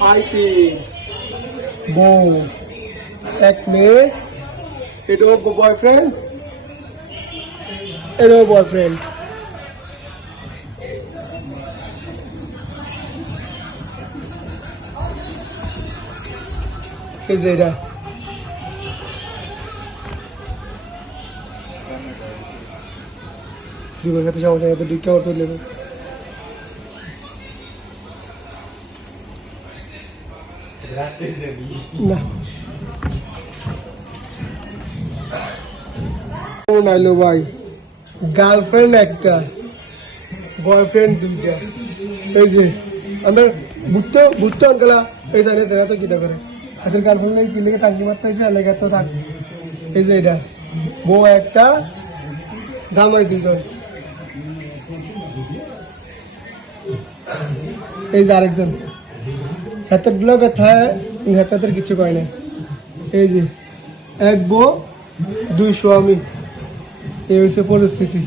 fighting বউ এক মেয়ে এটাও বয়ফ্রেন্ড এটাও বয়ফ্রেন্ড এই যে এটা দুটোর সাথে সমস্যা এত ডিক্কা করতে লেগে না নাইলো ভাই গার্লফ্রেন্ড একটা বয়ফ্রেন্ড দুইটা এই যে আমরা বুঝতো অঙ্কলা এই সাইডে সেটা তো কিটা করে এদের গার্লফ্রেন্ড কি লেগে টাঙ্কি মারতে হয়েছে লেগে তো থাক এই যে এটা বউ একটা জামাই দুজন এই যে আরেকজন হাতের গুলো ব্যথায় হাতের কিছু কয় না এই যে এক বউ দুই স্বামী এই হচ্ছে পরিস্থিতি